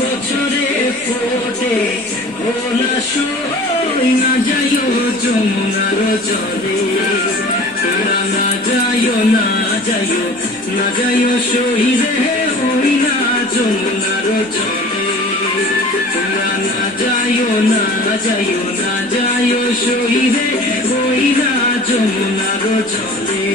বছরে ফোটে ওলা সই না যাইও যমুনার জলে তোরা না যাইও না যাইও না যাইও সই রে ওই না যমুনার জলে তোরা না যাইও না যাইও না যাইও সই রে ওই না যমুনার জলে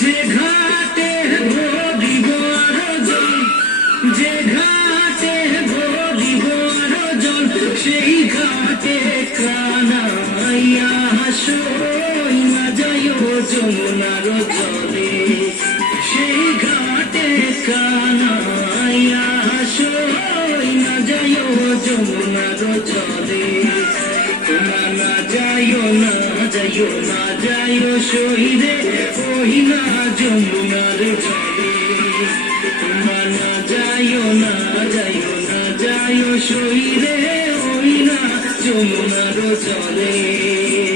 যে ঘাটে ভরিব আরো জল যে ঘাটে ভরিব আরো জল সেই ঘাটে কানাইয়া সই না যাইও যমুনার জলে সেই ঘাটে কানাইয়া সই না যাইও যমুনার জলে তোমরা না যাইও না যাইও না যাইও সই রে ওই না যমুনার জলে তোমরা না যাইও না যাইও না যাইও সই রে ওই না যমুনার জলে